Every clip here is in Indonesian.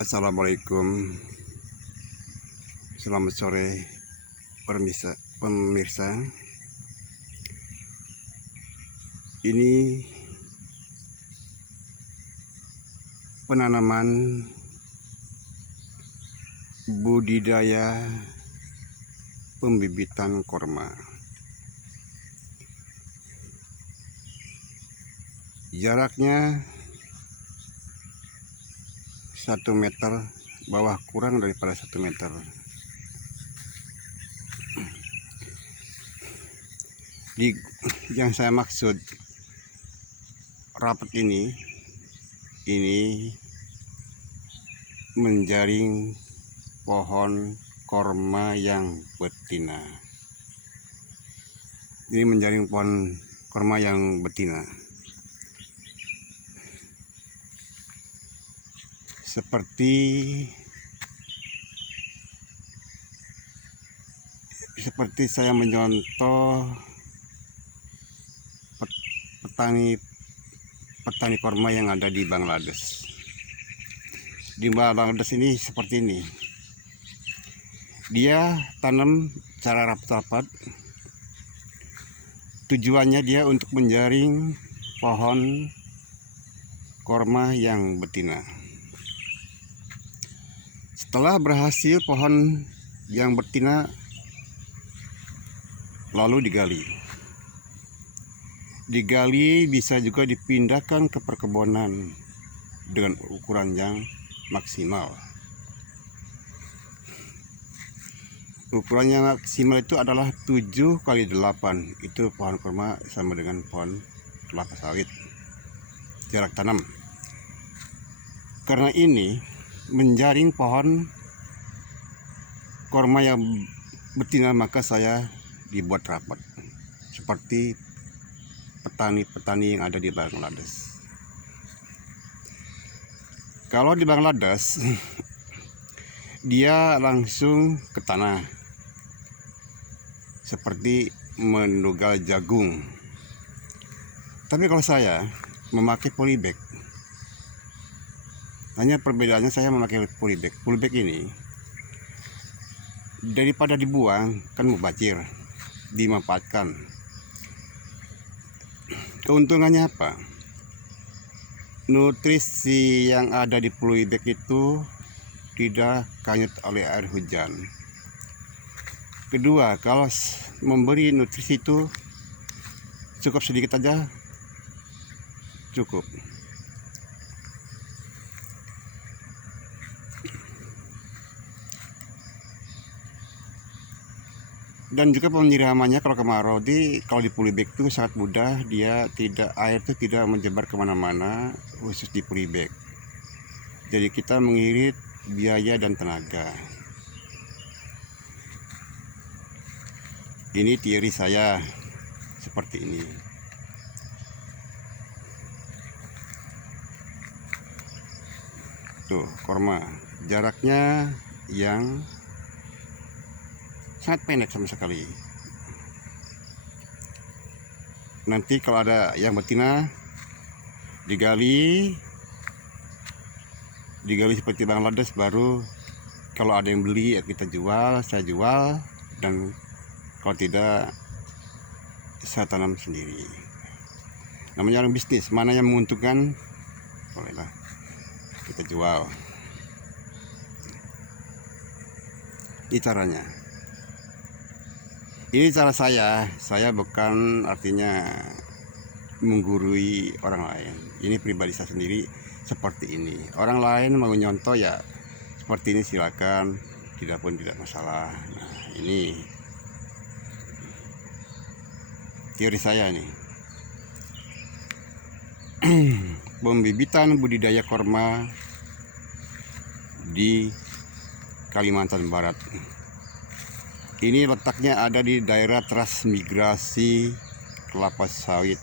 Assalamualaikum, selamat sore pemirsa. Ini penanaman budidaya pembibitan korma. Jaraknya 1 meter, bawah kurang daripada 1 meter. Yang saya maksud rapat ini menjaring pohon korma yang betina. Ini menjaring pohon korma yang betina. Seperti saya menyontoh petani korma yang ada di Bangladesh. Di Bangladesh ini seperti ini. Dia tanam cara rapat-rapat. Tujuannya dia untuk menjaring pohon korma yang betina. Setelah berhasil pohon yang betina lalu digali bisa juga dipindahkan ke perkebunan dengan ukuran yang maksimal. Ukurannya maksimal itu adalah 7x8. Itu pohon kurma sama dengan pohon kelapa sawit jarak tanam. Karena ini menjaring pohon korma yang betina, maka saya dibuat rapat seperti petani-petani yang ada di Bangladesh. Kalau di Bangladesh dia langsung ke tanah seperti menugal jagung. Tapi kalau saya memakai polybag, hanya perbedaannya saya memakai polybag. Polybag ini daripada dibuang kan mubazir, dimanfaatkan. Keuntungannya apa? Nutrisi yang ada di polybag itu tidak hanyut oleh air hujan. Kedua, kalau memberi nutrisi itu cukup sedikit aja cukup. Dan juga penyiramannya kalau kemarau kalau di polybag itu sangat mudah, air itu tidak menyebar kemana-mana, khusus di polybag. Jadi kita mengirit biaya dan tenaga. Ini teori saya seperti ini. Tuh korma, jaraknya yang sangat pendek sama sekali. Nanti kalau ada yang betina digali seperti Bangladesh, baru kalau ada yang beli ya kita jual, saya jual, dan kalau tidak saya tanam sendiri. Namanya orang bisnis, mana yang menguntungkan bolehlah kita jual. Ini caranya. Ini cara saya bukan artinya menggurui orang lain. Ini pribadi saya sendiri seperti ini. Orang lain mau nyontoh ya seperti ini silakan, tidak masalah. Nah, ini teori saya nih. Pembibitan budidaya korma di Kalimantan Barat. Ini letaknya ada di daerah transmigrasi kelapa sawit.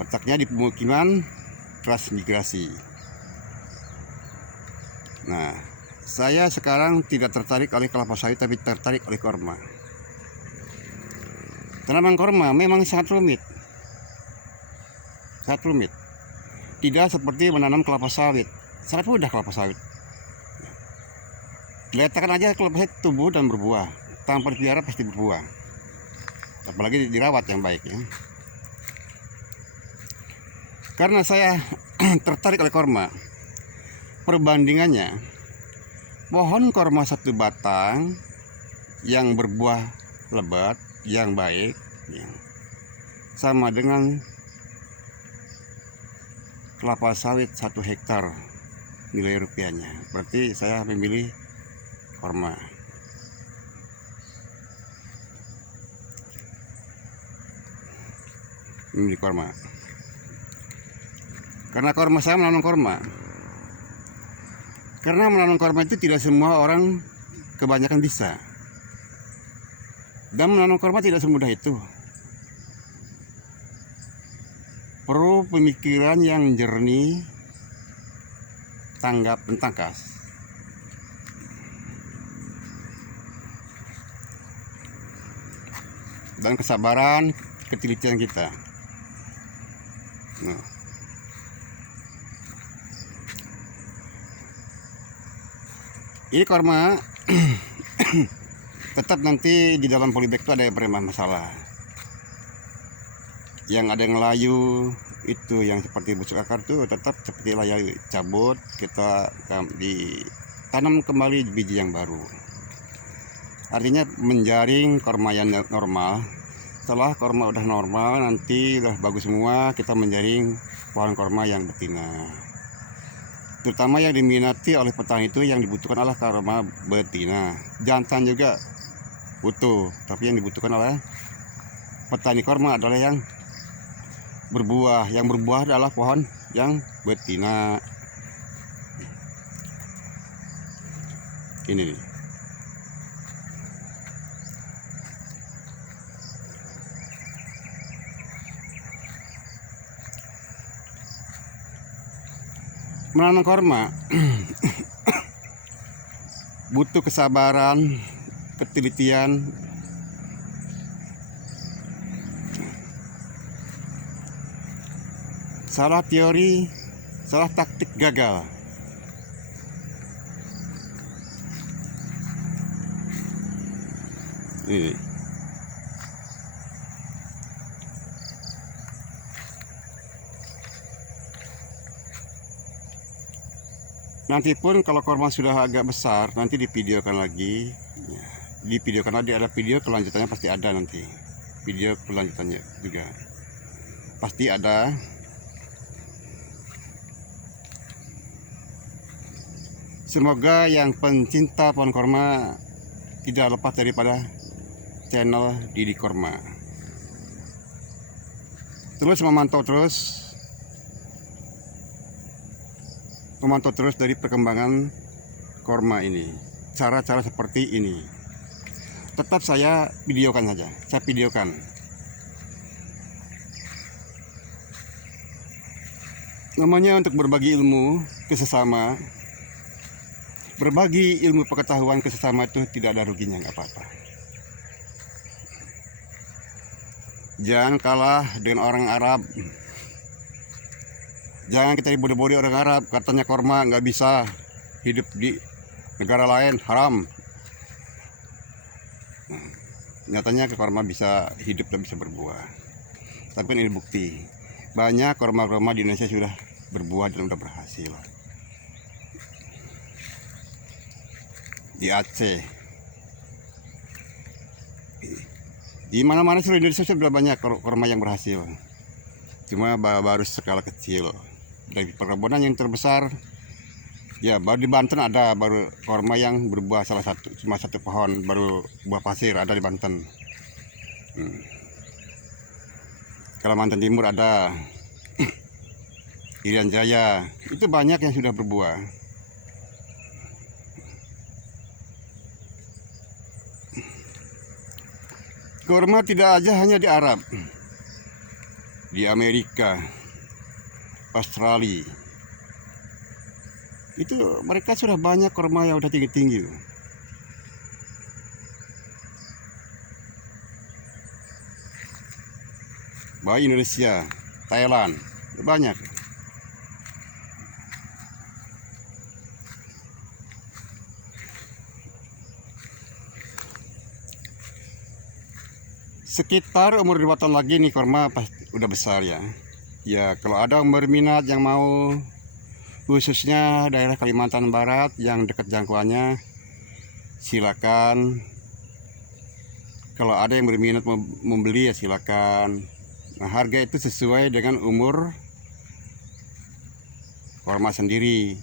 Letaknya di pemukiman transmigrasi. Nah, saya sekarang tidak tertarik oleh kelapa sawit, tapi tertarik oleh korma. Tanaman korma memang sangat rumit. tidak seperti menanam kelapa sawit. Sangat mudah kelapa sawit. Letakkan aja kelapa sawit tumbuh dan berbuah. Tanpa dipelihara pasti berbuah. Apalagi dirawat yang baik ya. Karena saya tertarik oleh korma, perbandingannya pohon korma satu batang yang berbuah lebat yang baik ya, sama dengan kelapa sawit 1 hektar nilai rupiahnya. Berarti saya memilih korma. Karena korma, saya menanam korma. Karena menanam korma itu tidak semua orang kebanyakan bisa. Dan menanam korma tidak semudah itu. Perlu pemikiran yang jernih, tanggap dan tangkas. Dan kesabaran, ketelitian kita. Nah. Ini korma tetap nanti di dalam polybag itu ada yang masalah. Yang ada yang layu itu yang seperti busuk akar tuh tetap seperti layu, cabut, kita ditanam kembali biji yang baru. Artinya menjaring korma yang normal. Setelah korma udah normal, nanti udah bagus semua, kita menjaring pohon korma yang betina. Terutama yang diminati oleh petani itu yang dibutuhkan adalah korma betina. Jantan juga butuh, tapi yang dibutuhkan oleh petani korma adalah yang berbuah. Yang berbuah adalah pohon yang betina. Ini nih. Menanam korma butuh kesabaran, ketelitian, salah teori, salah taktik gagal. Ini. Nanti pun kalau korma sudah agak besar, nanti divideokan lagi. Divideokan lagi, ada video kelanjutannya pasti ada nanti. Video kelanjutannya juga pasti ada. Semoga yang pencinta pohon korma tidak lepas daripada channel Didi Korma. Terus memantau terus dari perkembangan korma ini. Cara-cara seperti ini tetap saya videokan saja. Saya videokan. Namanya untuk berbagi ilmu ke sesama. Berbagi ilmu pengetahuan ke sesama itu tidak ada ruginya, nggak apa-apa. Jangan kalah dengan orang Arab. Jangan kita dibodoh-bodoh orang Arab, katanya korma nggak bisa hidup di negara lain, haram. Nyatanya korma bisa hidup dan bisa berbuah. Tapi ini bukti, banyak korma-korma di Indonesia sudah berbuah dan sudah berhasil. Di Aceh, di mana-mana seluruh Indonesia sudah banyak korma yang berhasil. Cuma baru skala kecil. Dari perkebunan yang terbesar, ya baru di Banten ada baru korma yang berbuah cuma satu pohon, baru buah pasir ada di Banten. Kalimantan Timur ada, Irian Jaya, itu banyak yang sudah berbuah. Korma tidak aja hanya di Arab, di Amerika, Australia, itu mereka sudah banyak korma yang udah tinggi-tinggi. Baik Indonesia, Thailand, banyak. sekitar umur 2 tahun lagi nih korma udah besar ya. Ya kalau ada yang berminat yang mau, khususnya daerah Kalimantan Barat yang dekat jangkauannya, silakan. Kalau ada yang berminat membeli ya silakan. Nah, harga itu sesuai dengan umur korma sendiri.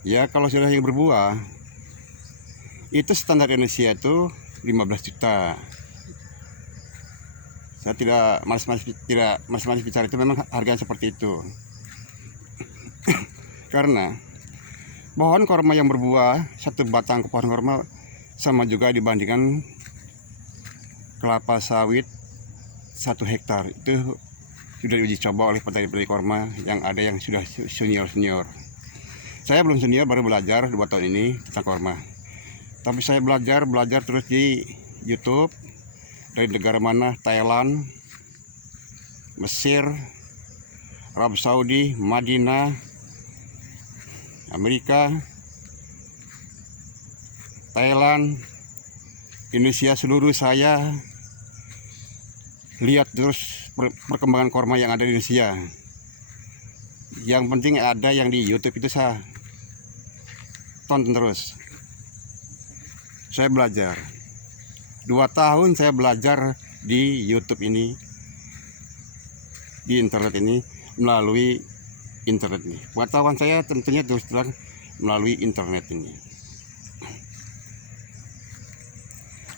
Ya kalau sudah yang berbuah, itu standar Indonesia itu 15 juta. Saya tidak malas-malas bicara, itu memang harganya seperti itu. Karena pohon korma yang berbuah, satu batang pohon korma sama juga dibandingkan kelapa sawit 1 hektar. Itu sudah diuji coba oleh petani-petani korma yang ada yang sudah senior. Saya belum senior, baru belajar 2 tahun ini tentang korma. Tapi saya belajar terus di YouTube. Dari negara mana? Thailand, Mesir, Arab Saudi, Madinah, Amerika, Thailand, Indonesia, seluruh saya lihat terus perkembangan korma yang ada di Indonesia. Yang penting ada yang di YouTube itu saya tonton terus. Saya belajar 2 tahun, saya belajar di YouTube ini, di internet ini, melalui internet ini. Pengetahuan saya tentunya terus terang melalui internet ini,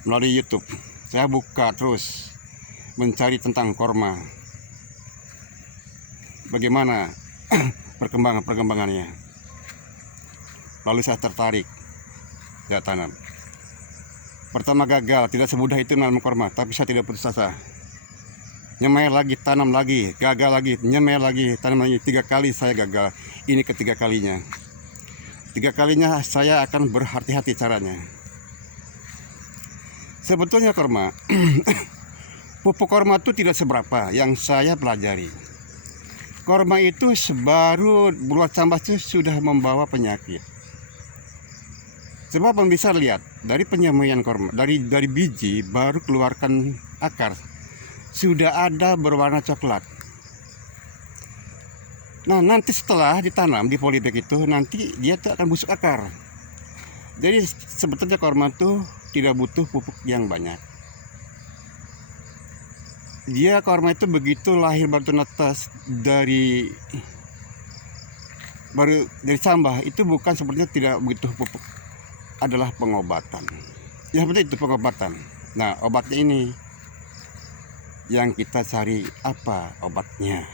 melalui YouTube. Saya buka terus mencari tentang korma, bagaimana perkembangannya. Lalu saya tertarik, saya tanam. Pertama gagal, tidak semudah itu menanam korma, tapi saya tidak putus asa. Nyemai lagi, tanam lagi, gagal lagi, nyemai lagi, tanam lagi. 3 kali saya gagal, ini ketiga kalinya. 3 kalinya saya akan berhati-hati caranya. Sebetulnya korma, pupuk korma itu tidak seberapa yang saya pelajari. Korma itu baru buat tambah itu sudah membawa penyakit. Sebab bisa lihat dari penyemaian korma, dari biji baru keluarkan akar, sudah ada berwarna coklat. Nah nanti setelah ditanam di polybag itu, nanti dia tuh akan busuk akar. Jadi sebetulnya korma itu tidak butuh pupuk yang banyak. Dia korma itu begitu lahir baru netas dari cambah, itu bukan sepertinya tidak begitu pupuk, adalah pengobatan. Ya seperti itu, pengobatan. Nah obatnya ini yang kita cari, apa obatnya.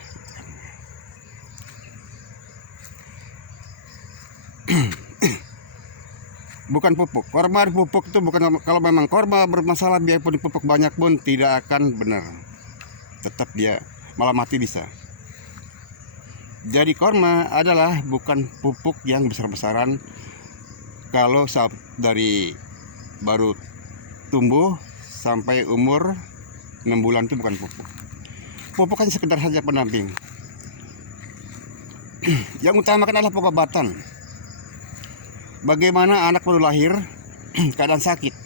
Bukan pupuk. Korma pupuk itu bukan, kalau memang korma bermasalah biarpun pupuk banyak pun tidak akan benar. Tetap dia malah mati bisa. Jadi korma adalah bukan pupuk yang besar-besaran. Kalau dari baru tumbuh sampai umur 6 bulan itu bukan pupuk. Pupuk kan sekedar saja pendamping. Yang utama adalah pengobatan. Bagaimana anak baru lahir keadaan sakit,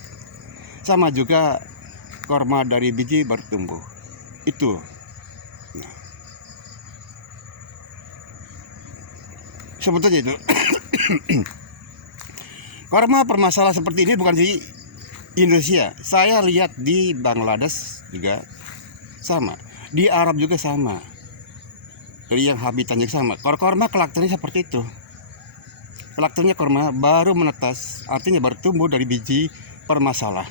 sama juga korma dari biji baru tumbuh. Itu. Nah. Sebetulnya itu. Korma permasalahan seperti ini bukan di Indonesia. Saya lihat di Bangladesh juga sama, di Arab juga sama. Dari yang habitatnya sama. Korma karakternya seperti itu. Karakternya korma baru menetas, artinya baru tumbuh dari biji permasalah.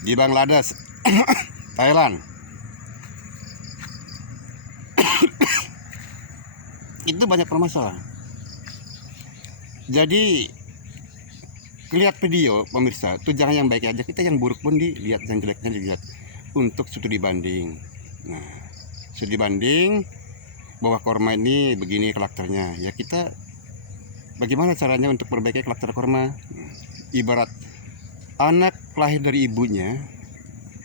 Di Bangladesh, Thailand, itu banyak permasalahan. Jadi lihat video pemirsa, itu jangan yang baik aja, kita yang buruk pun dilihat, yang jeleknya dilihat, untuk studi banding. Nah, studi banding bahwa korma ini begini karakternya, ya kita bagaimana caranya untuk perbaiki karakter korma. Ibarat anak lahir dari ibunya,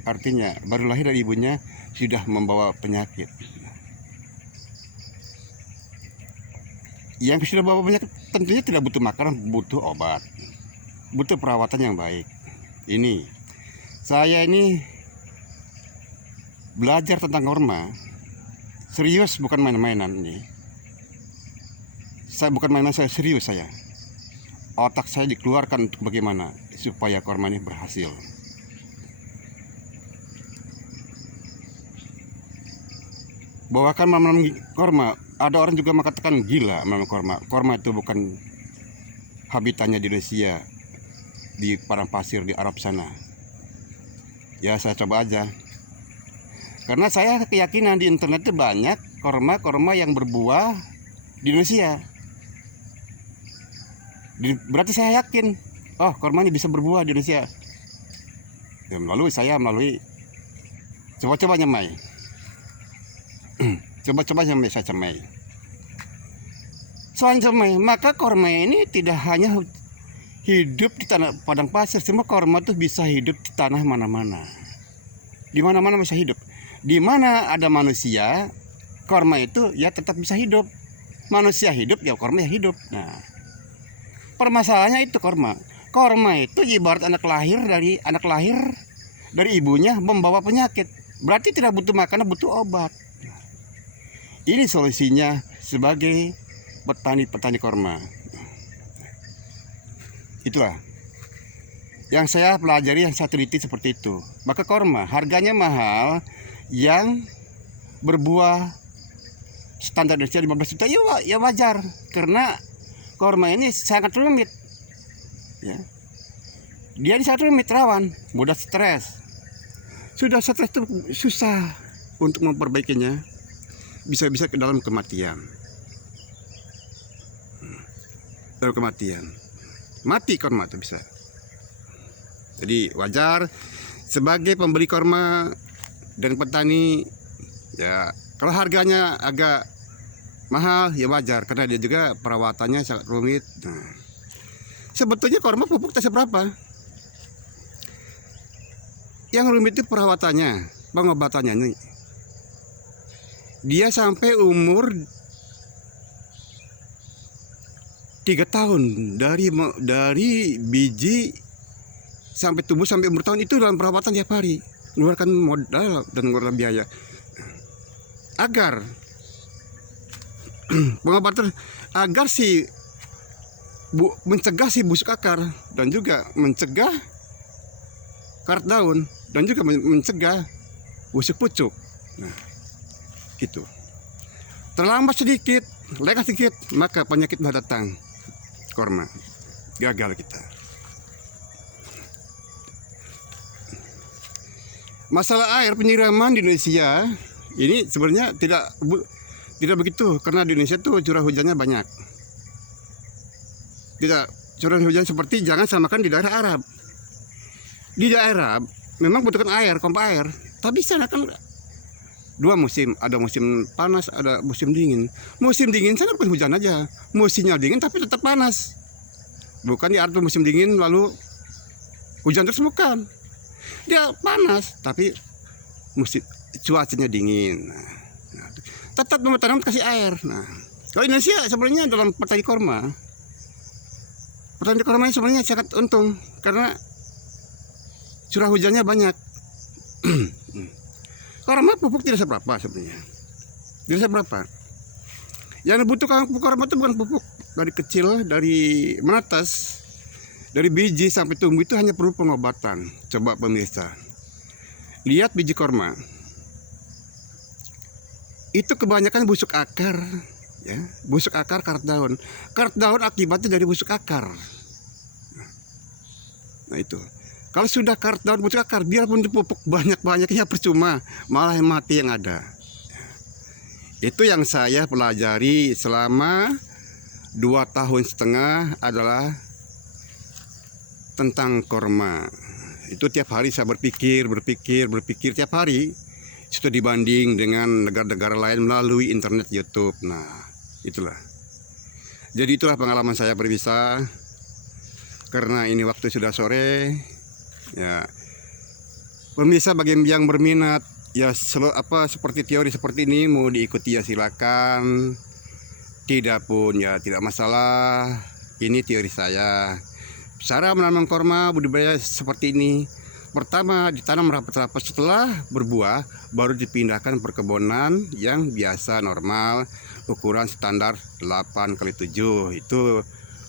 artinya baru lahir dari ibunya sudah membawa penyakit. Yang sudah bawa penyakit tentunya tidak butuh makanan, butuh obat, butuh perawatan yang baik. Ini Saya ini belajar tentang korma serius, bukan main-mainan ini. Saya bukan main-main, saya serius. Otak saya dikeluarkan untuk bagaimana supaya korma ini berhasil. Bahkan menanam korma, ada orang juga mengatakan gila menanam korma. Korma itu bukan habitatnya di Indonesia, di padang pasir di Arab sana. Ya saya coba aja, karena saya keyakinan di internet itu banyak korma yang berbuah di Indonesia. Berarti saya yakin, oh korma ini bisa berbuah di Indonesia. Ya, melalui coba-coba nyemai. Coba-coba saya semai. Selain semai, maka korma ini tidak hanya hidup di tanah padang pasir, semua korma tuh bisa hidup di tanah mana-mana. Di mana-mana bisa hidup. Di mana ada manusia, korma itu ya tetap bisa hidup. Manusia hidup, ya korma ya hidup. Nah, permasalahannya itu korma. Korma itu ibarat anak lahir dari ibunya membawa penyakit. Berarti tidak butuh makanan, butuh obat. Ini solusinya sebagai petani korma. Itulah yang saya pelajari, yang saya teliti seperti itu. Maka korma harganya mahal, yang berbuah standar Indonesia 15 juta ya wajar, karena korma ini sangat rumit. Ya. Dia ini sangat rumit, rawan, mudah stres. Sudah stres itu susah untuk memperbaikinya. Bisa-bisa ke dalam kematian. Dalam kematian. Mati korma itu bisa. Jadi wajar sebagai pembeli korma dan petani, ya kalau harganya agak mahal ya wajar, karena dia juga perawatannya sangat rumit. Nah, sebetulnya korma pupuk tak seberapa. Yang rumit itu perawatannya, pengobatannya nih. Dia sampai umur 3 tahun, dari biji sampai tumbuh sampai umur tahun itu dalam perawatan tiap hari, mengeluarkan modal dan mengeluarkan biaya. Agar pengobatan, agar mencegah si busuk akar, dan juga mencegah karat daun, dan juga mencegah busuk pucuk. Nah, gitu. Terlambat sedikit, lengah sedikit, maka penyakit sudah datang. Korma gagal kita. Masalah air penyiraman di Indonesia ini sebenarnya tidak begitu, karena di Indonesia tuh curah hujannya banyak. Tidak curah hujan seperti, jangan samakan di daerah Arab. Di daerah Arab memang butuhkan air, pompa air, tapi sana kan 2 musim, ada musim panas, ada musim dingin. Musim dingin sana bukan hujan aja, musimnya dingin tapi tetap panas. Bukan diatur musim dingin lalu hujan terus, bukan. Dia panas tapi musim cuacanya dingin. Nah, tetap tanam kasih air. Nah, kalau Indonesia sebenarnya dalam petani korma ini sebenarnya sangat untung, karena curah hujannya banyak. Korma pupuk tidak seberapa sebenarnya, tidak seberapa. Yang dibutuhkan pupuk korma itu bukan pupuk dari kecil, dari menetas, dari biji sampai tumbuh, itu hanya perlu pengobatan. Coba pemirsa lihat biji korma, itu kebanyakan busuk akar, ya, busuk akar, karat daun akibatnya dari busuk akar. Nah itu. Kalau sudah karat daun, busuk akar, biarpun dipupuk banyak-banyaknya percuma, malah yang mati yang ada. Itu yang saya pelajari selama 2,5 tahun adalah tentang korma. Itu tiap hari saya berpikir tiap hari. Sudah dibanding dengan negara-negara lain melalui internet, YouTube. Nah, itulah. Jadi itulah pengalaman saya berwisata. Karena ini waktu sudah sore. Ya, pemirsa bagi yang berminat ya seperti teori seperti ini mau diikuti ya silakan, tidak pun ya tidak masalah. Ini teori saya, cara menanam korma budidaya seperti ini. pertama ditanam rapat-rapat, setelah berbuah baru dipindahkan perkebunan yang biasa normal, ukuran standar 8x7, itu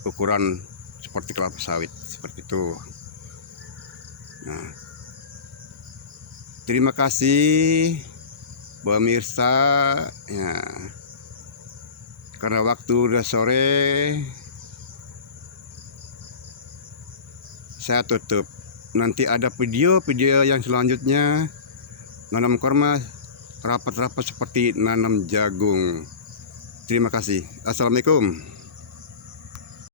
ukuran seperti kelapa sawit seperti itu. Nah, terima kasih pemirsa ya. Karena waktu udah sore, saya tutup. Nanti ada video yang selanjutnya nanam korma rapat-rapat seperti nanam jagung. Terima kasih. Assalamualaikum.